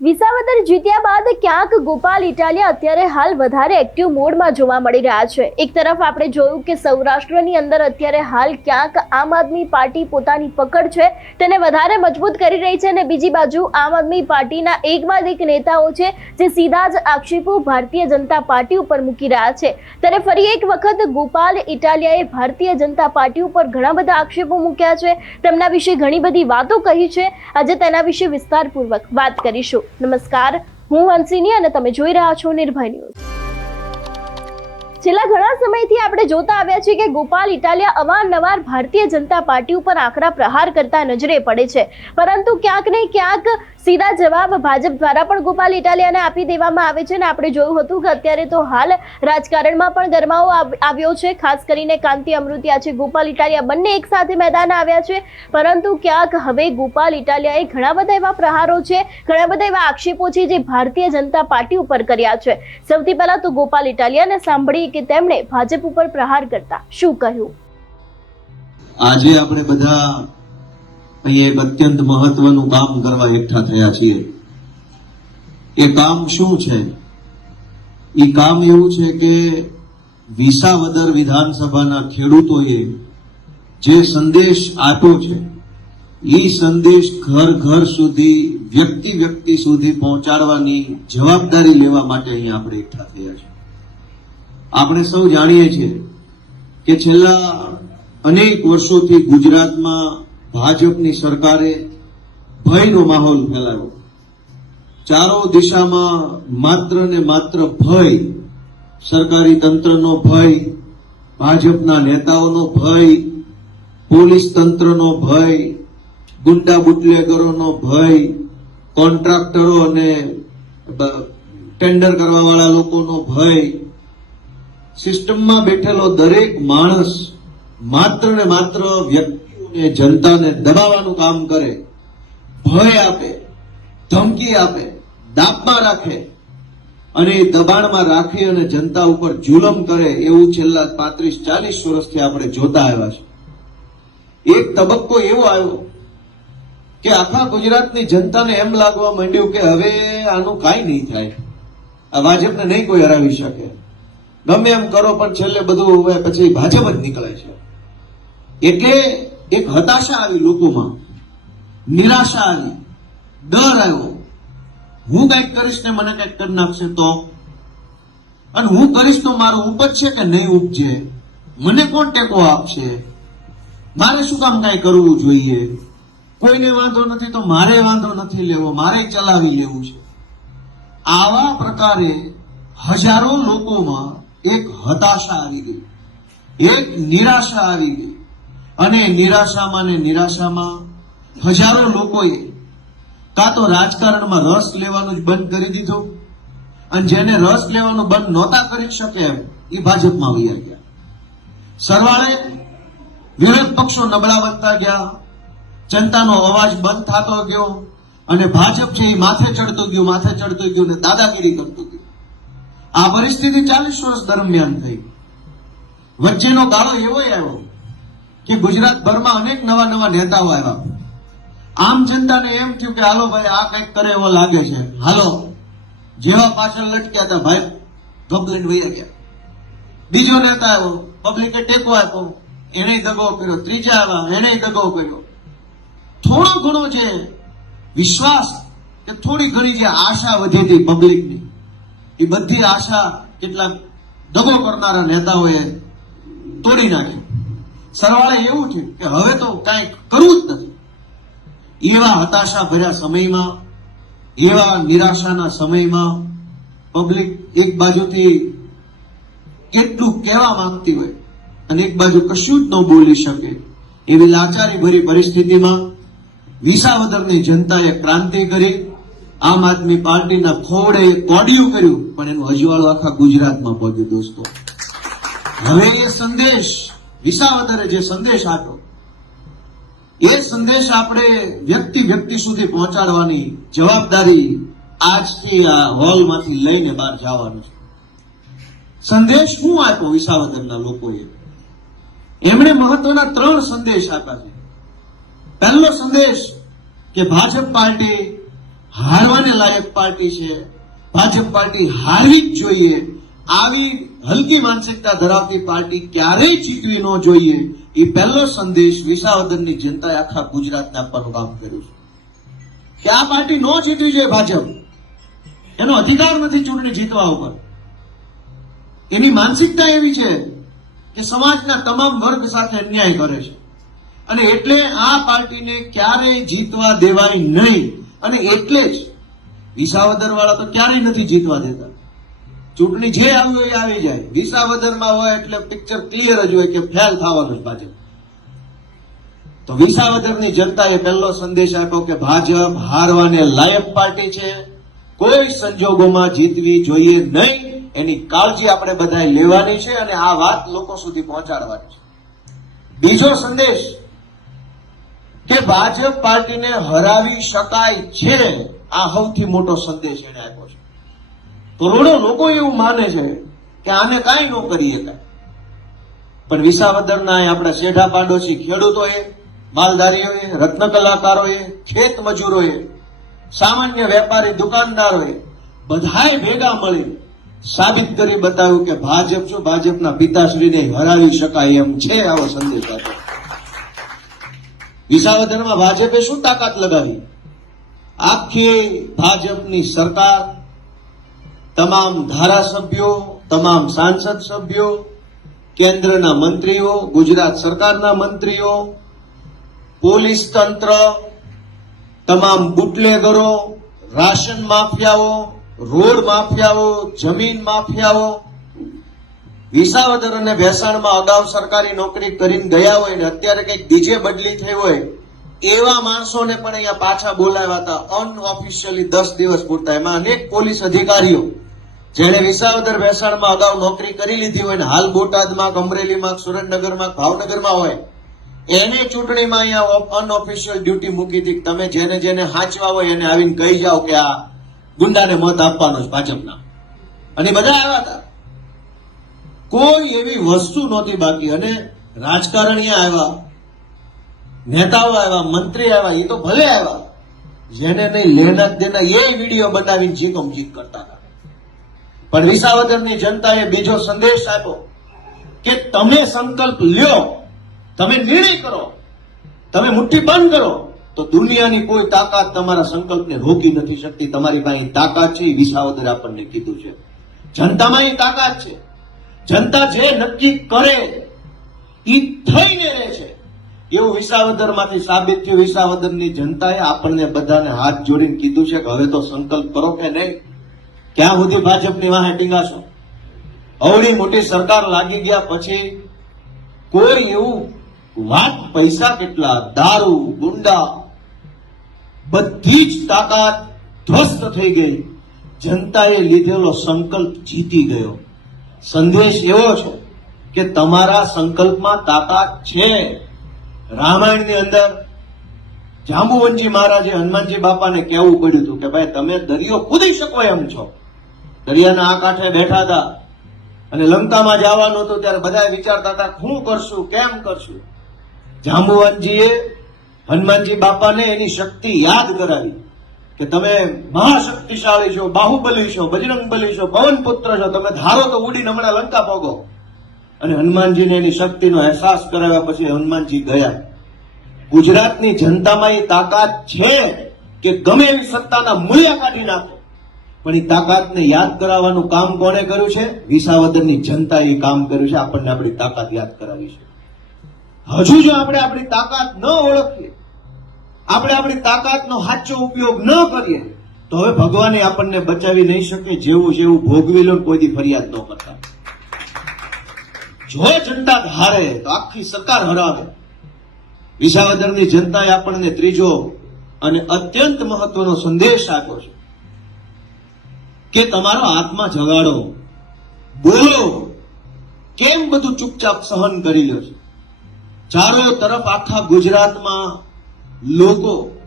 વિસાવદર જીત્યા બાદ ક્યાંક ગોપાલ ઇટાલિયા અત્યારે હાલ વધારે એક્ટિવ મોડમાં જોવા મળી રહ્યા છે. એક તરફ આપણે જોયું કે સૌરાષ્ટ્રની અંદર અત્યારે હાલ ક્યાંક આમ આદમી પાર્ટી પોતાની પકડ છે, તેને વધારે મજબૂત કરી રહી છે અને બીજી બાજુ આમ આદમી પાર્ટીના એકમાં એક નેતાઓ છે, જે સીધા જ આક્ષેપો ભારતીય જનતા પાર્ટી ઉપર મૂકી રહ્યા છે. ત્યારે ફરી એક વખત ગોપાલ ઇટાલિયાએ ભારતીય જનતા પાર્ટી ઉપર ઘણા બધા આક્ષેપો મૂક્યા છે. તેમના વિશે ઘણી બધી વાતો કહી છે. આજે તેના વિશે વિસ્તારપૂર્વક વાત કરીશું. નમસ્કાર, હું હંસિની અને તમે જોઈ રહ્યા છો નિર્ભય ન્યૂઝ. છેલ્લા ઘણા સમયથી આપણે જોતા આવ્યા છીએ કે ગોપાલ ઇટાલિયા અવારનવાર ભારતીય જનતા પાર્ટી ઉપર આકરા પ્રહાર કરતા નજરે પડે છે. પરંતુ ક્યાંક ને ક્યાંક સીધા જવાબ ભાજપ દ્વારા પણ ગોપાલ ઇટાલિયાને આપી દેવામાં આવે છે અને આપણે જોયું હતું કે અત્યારે તો હાલ રાજકારણમાં પણ ગરમાવો આવ્યો છે. ખાસ કરીને કાંતિ અમૃતિયા છે, ગોપાલ ઇટાલિયા બંને એક સાથે મેદાન આવ્યા છે. પરંતુ ક્યાંક હવે ગોપાલ ઇટાલિયાએ ઘણા બધા એવા પ્રહારો છે, ઘણા બધા એવા આક્ષેપો છે જે ભારતીય જનતા પાર્ટી ઉપર કર્યા છે. સૌથી પહેલા તો ગોપાલ ઇટાલિયાને સાંભળીએ કે તેમણે ભાજપ ઉપર પ્રહાર કરતા શું કહ્યું? આજે આપણે બધા અહીં એક અત્યંત મહત્વનું કામ કરવા એકઠા થયા છીએ. એ કામ શું છે? એ કામ એવું છે કે વિસાવદર વિધાનસભાના ખેડૂતોએ જે સંદેશ આપ્યો છે એ સંદેશ ઘર ઘર સુધી, વ્યક્તિ વ્યક્તિ સુધી પહોંચાડવાની જવાબદારી લેવા માટે અહીંયા આપણે એકઠા થયા છે આપણે સૌ જાણીએ છીએ કે છેલ્લા અનેક વર્ષોથી ગુજરાતમાં ભાજપની સરકારે ભયનો માહોલ ફેલાવ્યો. ચારો દિશામાં માત્ર ને માત્ર ભય, સરકારી તંત્રનો ભય, ભાજપના નેતાઓનો ભય, પોલીસ તંત્રનો ભય, ગુંડા બુટલેગરોનો ભય, કોન્ટ્રાક્ટરો અને ટેન્ડર કરવાવાળા લોકોનો ભય. સિસ્ટમમાં બેઠેલો દરેક માણસ માત્ર ને માત્ર વ્યક્તિઓને જનતાને દબાવવાનું કામ કરે, ભય આપે, ધમકી આપે, દાબમાં રાખે અને એ દબાણમાં રાખી અને જનતા ઉપર જુલમ કરે એવું છેલ્લા પાંત્રીસ, ચાલીસ વર્ષથી આપણે જોતા આવ્યા છે. એક તબક્કો એવો આવ્યો કે આખા ગુજરાતની જનતાને એમ લાગવા માંડ્યું કે હવે આનું કાંઈ નહીં થાય. આ ભાજપને નહીં કોઈ હરાવી શકે. ગમે એમ કરો, પણ છેલ્લે બધું હવે પછી ભાજપ જ નીકળે છે. એટલે એક હતાશા આવી લોકોમાં. નિરાશા આવી. ડર આવ્યો. હું કંઈક કરીશ ને મને કંઈક કરી નાખશે તો? અને હું કરીશ તો મારું ઉપજશે કે નહીં ઉપજે? મને કોણ ટેકો આપશે? મારે શું કામ કાંઈ કરવું જોઈએ? કોઈને વાંધો નથી તો મારે વાંધો નથી લેવો. મારે ચલાવી લેવું છે. આવા પ્રકારે હજારો લોકોમાં એક હતાશા આવી ગઈ. એક નિરાશા આવી ગઈ. અને નિરાશામાં ને નિરાશામાં હજારો લોકોએ કાં તો રાજકારણમાં રસ લેવાનું જ બંધ કરી દીધું અને જેને રસ લેવાનું બંધ નહોતા કરી શકે એમ એ ભાજપમાં વહી ગયા. સરવાળે વિરોધ પક્ષો નબળા વધતા ગયા, જનતાનો અવાજ બંધ થતો ગયો અને ભાજપ છે એ માથે ચડતું ગયું, માથે ચડતું ગયું ને દાદાગીરી કરતું ગયું. આ પરિસ્થિતિ ચાલીસ વર્ષ દરમિયાન થઈ. વચ્ચેનો ગાળો એવો આવ્યો કે ગુજરાતભરમાં અનેક નવા નવા નેતાઓ આવ્યા. આમ જનતાને એમ થયું કે હાલો ભાઈ, આ કંઈક કરે એવો લાગે છે. હાલો, જેવા પાછળ લટક્યા હતા ભાઈ ગબલીને વહી ગયા. બીજો નેતા આવ્યો, પબ્લિકે ટેકો આપ્યો એને દગો કર્યો, ત્રીજા આવ્યા એને દગો કર્યો. થોડો ઘણો જે વિશ્વાસ કે થોડી ઘણી જે આશા વધી હતી પબ્લિકની, એ બધી આશા કેટલાક દગો કરનારા નેતાઓએ તોડી નાખી. સરવાળે એવું થયું કે હવે તો કાંઈ કરવું જ નથી. એવા હતાશા ભર્યા સમયમાં, એવા નિરાશાના સમયમાં પબ્લિક એક બાજુથી કેટલું કહેવા માંગતી હોય અને એક બાજુ કશું જ ન બોલી શકે એવી લાચારી ભરી પરિસ્થિતિમાં વિસાવદરની જનતાએ ક્રાંતિ કરી, આમ આદમી પાર્ટીના ખોડે કોડિયું કર્યું, પણ એનું અજવાળું આખા ગુજરાતમાં પહોંચ્યું દોસ્તો. હવે એ સંદેશ વિસાવદરે જે સંદેશ આપ્યો, એ સંદેશ આપણે વ્યક્તિ વ્યક્તિ સુધી પહોંચાડવાની જવાબદારી આજથી આ હોલમાંથી લઈને બહાર જવાનું છે. સંદેશ શું આપ્યો વિસાવદરના લોકોએ? એમણે મહત્વના ત્રણ સંદેશ આપ્યા છે. પહેલો સંદેશ કે ભાજપ પાર્ટી હારવાને લાયક પાર્ટી છે. ભાજપ પાર્ટી હારવી જ જોઈએ. આવી હલકી માનસિકતા ધરાવતી પાર્ટી ક્યારેય જીતવી ન જોઈએ એ પહેલો સંદેશ વિસાવદનની જનતાએ આખા ગુજરાતને આપવાનું કામ કર્યું છે. કે આ પાર્ટી ન જીતવી જોઈએ ભાજપ. એનો અધિકાર નથી ચૂંટણી જીતવા ઉપર. એની માનસિકતા એવી છે કે સમાજના તમામ વર્ગ સાથે અન્યાય કરે છે. અને એટલે આ પાર્ટીને ક્યારેય જીતવા દેવાય નહીં. અને એટલે જ વિસાવદર વાળા તો ક્યારેય નથી જીતવા દેતા. ચૂંટણી જે આવી હોય આવી જાય. વિસાવદરમાં હોય એટલે પિક્ચર ક્લિયર જ હોય કે ફેલ થવાનું ભાજપ. તો વિસાવદરની જનતાએ પહેલો સંદેશ આપ્યો કે ભાજપ હારવાને લાયક પાર્ટી છે. કોઈ સંજોગોમાં જીતવી જોઈએ નહીં. એની કાળજી આપણે બધાએ લેવાની છે અને આ વાત લોકો સુધી પહોંચાડવાની છે. બીજો સંદેશ કે ભાજપ પાર્ટીને હરાવી શકાય છે. આ સૌથી મોટો સંદેશ એને આપ્યો છે. કરોડો લોકો એવું માને છે કે આને કાંઈ ન કરી શકાય. પણ વિસાવદરના આપણા શેઠા પાડોશી ખેડૂતોએ, માલધારીઓએ, રત્ન કલાકારોએ, ખેત મજૂરોએ, સામાન્ય વેપારી દુકાનદારોએ બધાએ ભેગા મળી સાબિત કરી બતાવ્યું કે ભાજપ શું ભાજપના પિતાશ્રીને હરાવી શકાય એમ છે આવો સંદેશ આપ્યો. વિસાવદરમાં ભાજપે શું તાકાત લગાવી? આખી ભાજપની સરકાર તમામ ધારાસભ્યો, તમામ સાંસદ સભ્યો, કેન્દ્રના મંત્રીઓ, ગુજરાત સરકારના મંત્રીઓ, પોલીસ તંત્ર, તમામ બુટલેગરો, રાશન માફિયાઓ, રોડ માફિયાઓ, જમીન માફિયાઓ, વિસાવદર અને ભેસાણમાં અગાઉ સરકારી નોકરી કરીને ગયા હોય ને અત્યારે કંઈક બીજે બદલી થઈ હોય, એવા માણસોને પણ અહીંયા પાછા બોલાવ્યા હતા અનઓફિશિયલી દસ દિવસ પૂરતા. એમાં અનેક પોલીસ અધિકારીઓ જેણે વિસાવદર ભેસાણમાં અગાઉ નોકરી કરી લીધી હોય ને હાલ બોટાદમાં, અમરેલીમાં, સુરેન્દ્રનગરમાં, ભાવનગરમાં હોય, એને ચૂંટણીમાં અહીંયા અનઓફિશિયલ ડ્યુટી મૂકી હતી તમે જેને જેને હાંચવા હોય એને આવીને કહી જાઓ કે આ ગુંડાને મત આપવાનો છે ભાજપના. અને બધા આવ્યા હતા. કોઈ એવી વસ્તુ નહોતી બાકી. અને રાજકારણીઓ આવ્યા, નેતાઓ આવ્યા, મંત્રી આવ્યા, એ તો ભલે આવ્યા. જેને નહીં લેના દેના એ વીડિયો બનાવીને જીકમ જીક કરતા હતા. પણ વિસાવદરની જનતાએ બીજો સંદેશ આપ્યો કે તમે સંકલ્પ લ્યો, તમે નિર્ણય કરો, તમે મુઠ્ઠી બંધ કરો, તો દુનિયાની કોઈ તાકાત તમારા સંકલ્પને રોકી નથી શકતી. તમારી પાસે તાકાત છે, એ વિસાવદરે આપણને કીધું છે. જનતામાં એ તાકાત છે. જનતા જે નક્કી કરે એ થઈને રહે છે. એવું વિસાવદરમાંથી સાબિત થયું. વિસાવદરની જનતાએ આપણને બધાને હાથ જોડીને કીધું છે કે હવે તો સંકલ્પ કરો કે નહીં? ક્યાં સુધી ભાજપની વાહે ટીંગાશો? અવળી મોટી સરકાર લાગી ગયા પછી કોઈ એવું વાત પૈસા કેટલા, દારૂ, ગુંડા, બધી જ તાકાત ધ્વસ્ત થઈ ગઈ. જનતાએ લીધેલો સંકલ્પ જીતી ગયો. સંદેશ એવો છે કે તમારા સંકલ્પમાં તાકાત છે. રામાયણની અંદર જાંબુવનજી મહારાજે હનુમાનજી બાપાને કહેવું પડ્યું હતું કે, ભાઈ, તમે દરિયો કૂદી શકો એમ છો. દરિયાના આ કાંઠે બેઠા હતા અને લંકામાં જવાનું હતું ત્યારે બધા વિચારતા હતા શું કરશું? કેમ કરશું? જાંબુવનજીએ હનુમાનજી બાપાને એની શક્તિ યાદ કરાવી કે તમે મહાશક્તિશાળી છો, બાહુબલી છો બજરંગ બલી છો, પવન પુત્ર છો, તમે ધારો તો ઉડીને હમણાં લંકા પોગો અને હનુમાનજીને એની શક્તિનો અહેસાસ કરાવ્યા પછી હનુમાનજી ગયા. ગુજરાતની જનતામાં એ તાકાત છે કે ગમે એવી સત્તાના મૂલ્ય કાઢી નાખે. પણ એ તાકાતને યાદ કરાવવાનું કામ કોણે કર્યું છે? વિસાવદરની જનતાએ કામ કર્યું છે. આપણને આપણી તાકાત યાદ કરાવી છે. હજુ જો આપણે આપણી તાકાત ન ઓળખીએ, આપણે આપણી તાકાતનો સાચો ઉપયોગ ન કરીએ, તો હવે ભગવાને આપણને બચાવી નહીં શકે જેવું જેવું ભોગવી લો કોઈથી ફરિયાદ ન કરતા. જો જનતા હારે તો આખી સરકાર હરાવે. વિસાવદરની જનતાએ આપણને ત્રીજો અને અત્યંત મહત્વનો સંદેશ આપ્યો છે. કે તમારો આત્મા જગાડો. બોલો, કેમ બધું ચૂપચાપ સહન કરી લ્યો છે? ચારો તરફ આખા ગુજરાતમાં લોકો,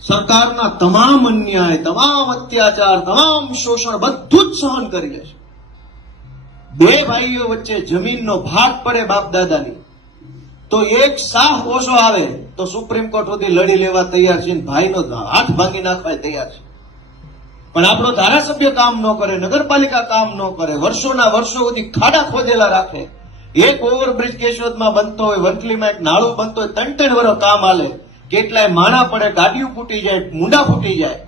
સરકારના તમામ અન્યાય, તમામ અત્યાચાર, તમામ શોષણ બધું જ સહન કરી લે છે. બે ભાઈઓ વચ્ચે જમીનનો ભાગ પડે બાપ દાદાની તો એક સાફ ઓછો આવે તો સુપ્રીમ કોર્ટ સુધી લડી લેવા તૈયાર છે ભાઈનો હાથ ભાંગી નાખવા તૈયાર છે. પણ આપણો ધારાસભ્ય કામ ન કરે, નગરપાલિકા કામ ન કરે, વર્ષોના વર્ષો સુધી ખાડા ખોદેલા રાખે. એક ઓવરબ્રિજ કેશોદમાં બનતો હોય વંથલીમાં એક નાળું બનતો હોય ત્રણ ત્રણ વર્ષ કામ હાલે. કેટલાય માણા પડે, ગાડીઓ ફૂટી જાય, મુંડા ફૂટી જાય.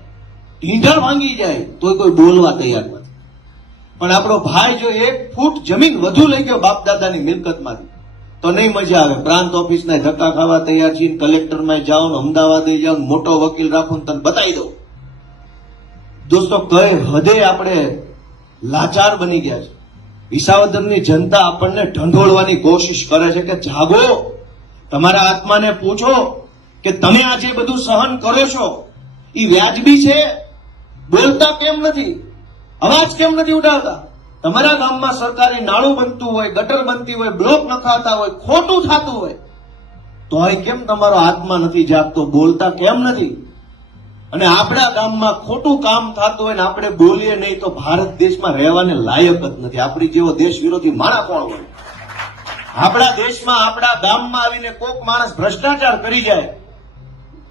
ઢીંઢળ ભાંગી જાય, તોય કોઈ બોલવા તૈયાર નથી. પણ આપણો ભાઈ જો એક ફૂટ જમીન વધુ લઈ ગયો બાપ દાદાની મિલકતમાંથી, તો નહીં મજા આવે. પ્રાંત ઓફિસના ધક્કા ખાવા તૈયાર છીએ કલેક્ટરમાં જાઓ અમદાવાદે જાઓ મોટો વકીલ રાખો તને બતાવી દઉં. દોસ્તો, કઈ હદે આપણે લાચાર બની ગયા છે? વિસાવદરની જનતા આપણને ઢંઢોળવાની કોશિશ કરે છે કે જાગો, તમારા આત્માને પૂછો કે તમે આ જે બધું સહન કરો છો? એ વ્યાજબી છે? બોલતા કેમ નથી? અવાજ કેમ નથી ઉઠાવતા તમારા ગામમાં સરકારી નાળું બનતું હોય, ગટર બનતી હોય, બ્લોક નખાતા હોય, ખોટું થતું હોય, તોય કેમ તમારો આત્મા નથી જાગતો? બોલતા કેમ નથી? અને આપણા ગામમાં ખોટું કામ થતું હોય ને આપણે બોલીએ નહીં તો ભારત દેશમાં રહેવાને લાયક જ નથી. આપણી જેવો દેશ વિરોધી માણા કોણ હોય? આપણા દેશમાં, આપણા ગામમાં આવીને કોક માણસ ભ્રષ્ટાચાર કરી જાય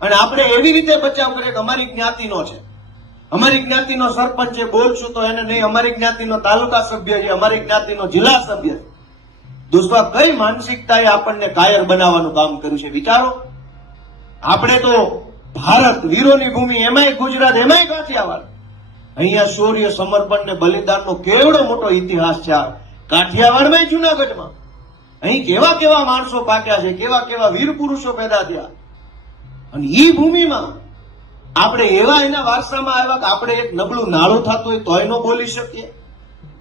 અને આપણે એવી રીતે બચાવ કરીએ કે અમારી જ્ઞાતિનો છે. અમારી જ્ઞાતિનો સરપંચ છે બોલશું તો એને નહીં. અમારી જ્ઞાતિનો તાલુકા સભ્ય છે. અમારી જ્ઞાતિનો જિલ્લા સભ્ય છે. દોસ્તો કઈ માનસિકતાએ આપણને કાયર બનાવવાનું કામ કર્યું છે? વિચારો. આપણે તો ભારત વીરોની ભૂમિ એમાંય ગુજરાત એમાંય કાઠિયાવાડ અહીંયા શૌર્ય સમર્પણ ને બલિદાનનો કેવડો મોટો ઇતિહાસ છે આ. કાઠિયાવાડમાં જુનાગઢમાં. અહીં કેવા કેવા માણસો પાક્યા છે, કેવા કેવા વીર પુરુષો પેદા થયા. અને ઈ ભૂમિમાં આપણે એવા એના વારસામાં આવ્યા કે આપણે એક નબળું નાળું થતું હોય તોય ન બોલી શકીએ.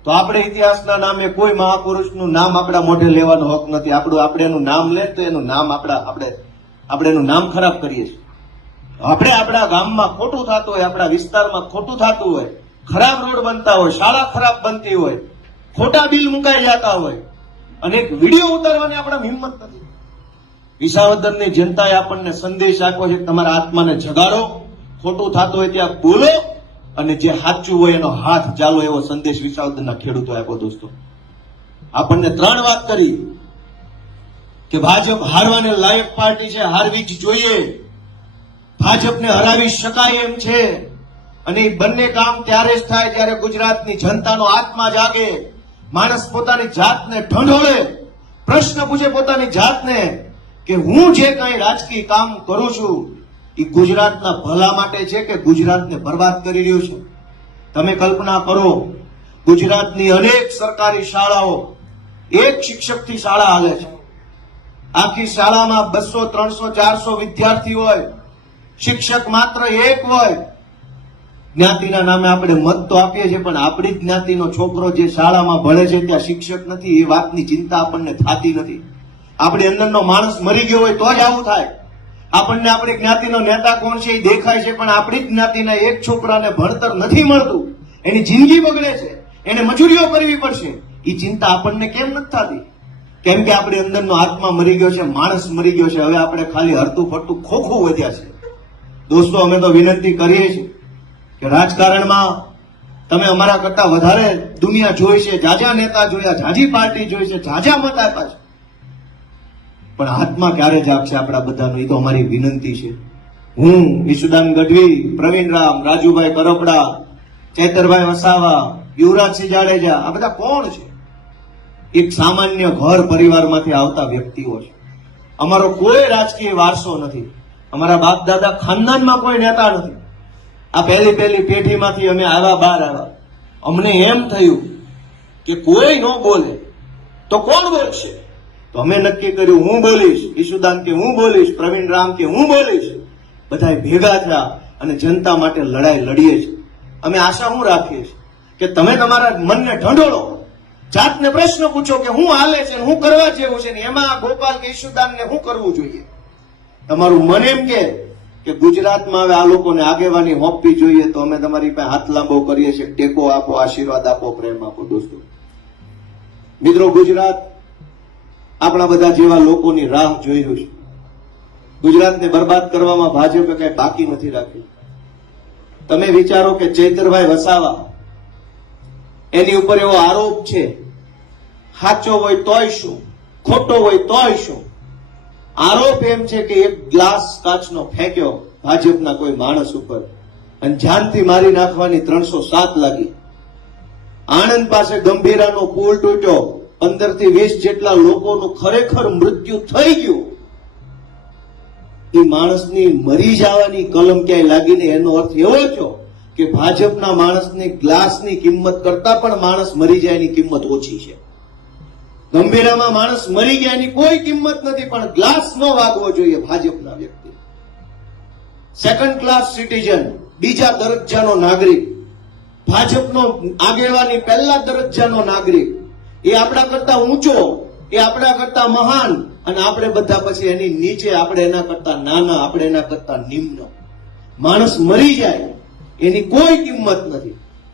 તો આપણે ઇતિહાસના નામે કોઈ મહાપુરુષનું નામ આપણા મોઢે લેવાનો હક નથી. આપણું, આપણે એનું નામ લે તો એનું નામ આપણા, આપણે આપણે એનું નામ ખરાબ કરીએ છીએ. આપણે આપણા ગામમાં ખોટું થતું હોય, આપણા વિસ્તારમાં ખોટું થતું હોય, ખરાબ રોડ બનતા હોય, શાળા ખરાબ બનતી હોય, ખોટા બિલ મુકાઈ જતા હોય, અને એક વીડિયો ઉતારવાની આપણા હિંમત નથી. વિસાવદરની જનતાએ આપણને સંદેશ આપ્યો છે, તમારા આત્માને જગાડો, ખોટું થતું હોય ત્યાં બોલો, અને જે સાચું હોય એનો હાથ ચાલો એવો સંદેશ વિસાવદરના ખેડૂતો આપ્યો દોસ્તો. આપણને ત્રણ વાત કરી, કે ભાજપ હારવાને લાયક પાર્ટી છે, હારવી જ જોઈએ. ભાજપને હરાવી શકાય એમ છે. અને એ બંને કામ ત્યારે જ થાય જ્યારે ગુજરાતની જનતાનો આત્મા જાગે. માણસ પોતાની જાતને ઢંઢોળે. પ્રશ્ન પૂછે પોતાની જાતને કે હું જે કઈ રાજકીય કામ કરું છું એ ગુજરાતના ભલા માટે છે કે ગુજરાતને બરબાદ કરી રહ્યું છે? તમે કલ્પના કરો, ગુજરાતની અનેક સરકારી શાળાઓ એક શિક્ષકથી શાળા હાલે છે. આખી શાળામાં બસો, ત્રણસો, ચારસો વિદ્યાર્થી હોય. શિક્ષક માત્ર એક હોય. જ્ઞાતિના નામે આપણે મત તો આપીએ છીએ, પણ આપણી જ્ઞાતિનો છોકરો જે શાળામાં ભણે છે ત્યાં શિક્ષક નથી, એ વાતની ચિંતા આપણને થતી નથી. આપણી અંદરનો માણસ મરી ગયો હોય તો જ આવું થાય. આપણને આપણી જ્ઞાતિનો નેતા કોણ છે એ દેખાય છે, પણ આપણી જ્ઞાતિના એક છોકરાને ભણતર નથી મળતું. એની જિંદગી બગડે છે, એને મજૂરીઓ કરવી પડશે. એ ચિંતા આપણને કેમ નથી થતી? કેમ કે આપણી અંદરનો આત્મા મરી ગયો છે, માણસ મરી ગયો છે, હવે આપણે ખાલી હરતું ફરતું ખોખું વધ્યા છે. દોસ્તો, અમે તો વિનંતી કરીએ છીએ કે રાજકારણમાં તમે અમારા કરતા વધારે દુનિયા જોઈ છે, જાજા નેતા જોયા, જાજી પાર્ટી જોઈ છે, જાજા મત આપ્યા છે. પણ આત્મા ક્યારે જાગશે આપણા બધાનો? એ તો અમારી વિનંતી છે. હું ઈશુદાન ગઢવી, પ્રવીણ રામ, રાજુભાઈ કરપડા, ચેતરભાઈ વસાવા, યુવરાજસિંહ જાડેજા, આ બધા કોણ છે? એક સામાન્ય ઘર પરિવારમાંથી આવતા વ્યક્તિઓ છે. અમારો કોઈ રાજકીય વારસો નથી. અમારા બાપ દાદા ખાનદાનમાં કોઈ નેતા નથી. આ પહેલી પહેલી પેઢીમાંથી અમે આવ્યા બહાર આવ્યા. અમને એમ થયું કે કોઈ ન બોલે તો કોણ બોલશે? તો અમે નક્કી કર્યું, હું બોલીશ. ઈશુદાન કે હું બોલીશ, પ્રવીણ રામ કે હું બોલીશ. બધા ભેગા થયા અને જનતા માટે લડાઈ લડીએ છીએ. અમે આશા હું રાખીએ છીએ કે તમે તમારા મનને ઢંઢોળો. જાતને પ્રશ્ન પૂછો કે હું હાલે છે હું કરવા જેવું છે ને એમાં ગોપાલ કે ઈશુદાનને શું કરવું જોઈએ? તમારું મન એમ કે કે ગુજરાતમાં હવે આ લોકોને આગેવાની હોપવી જોઈએ તો અમે તમારી પાસે હાથ લાંબો કરીએ છીએ. ટેકો આપો, આશીર્વાદ આપો પ્રેમ આપો, દોસ્તો. મિત્રો, ગુજરાત આપણા બધા જેવા લોકોની રાહ જોઈ રહ્યું છે. ગુજરાતને બરબાદ કરવામાં ભાજપે કઈ બાકી નથી રાખ્યું. તમે વિચારો કે ચૈતરભાઈ વસાવા, એની ઉપર એવો આરોપ છે સાચો હોય તોય શું? ખોટો હોય તોય શું? આરોપ એમ છે કે એક ગ્લાસ કાચનો ફેંક્યો ભાજપના કોઈ માણસ ઉપર. અને જાનથી મારી નાખવાની ત્રણસો સાત લાગી. આણંદ પાસે ગંભીરાનો પુલ તૂટ્યો. પંદરથી વીસ જેટલા લોકોનું ખરેખર મૃત્યુ થઈ ગયું. એ માણસની મરી જવાની કલમ ક્યાંય લાગીને એનો અર્થ એવો થયો કે ભાજપના માણસની ગ્લાસની કિંમત કરતા પણ માણસ મરી જાય એની કિંમત ઓછી છે. ગંભીરામાં માણસ મરી ગયાની કોઈ કિંમત નથી, પણ ગ્લાસ ન વાગવો જોઈએ ભાજપના વ્યક્તિ. સેકન્ડ ક્લાસ સિટીઝન બીજા દરજ્જાનો નાગરિક. ભાજપનો આગેવાની પહેલા દરજ્જાનો નાગરિક. એ આપણા કરતા ઊંચો, એ આપણા કરતા મહાન, અને આપણે બધા પછી એની નીચે આપણે એના કરતા નાના, આપણે એના કરતા નિમ્ન. માણસ મરી જાય, એની કોઈ કિંમત નથી.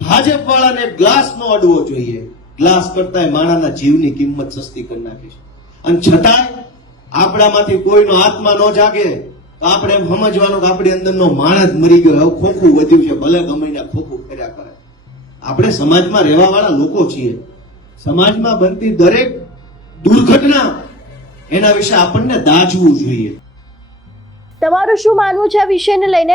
ભાજપ વાળાને ગ્લાસ નો અડવો જોઈએ. ગ્લાસ કરતા માણાના જીવની કિંમત સસ્તી કરી નાખી છે. અને છતાંય આપણામાંથી કોઈનો આત્મા ન જાગે, તો આપણે એમ સમજવાનું કે આપણી અંદરનો માણસ મરી ગયો. હવે ખોખું વધ્યું છે, ભલે ગમે ખોખું કર્યા કરે. આપણે સમાજમાં રહેવા વાળા લોકો છીએ. સમાજમાં બનતી દરેક દુર્ઘટના એના વિશે આપણને દાજવું જોઈએ. તમારું શું માનવું છે આ વિષયને લઈને?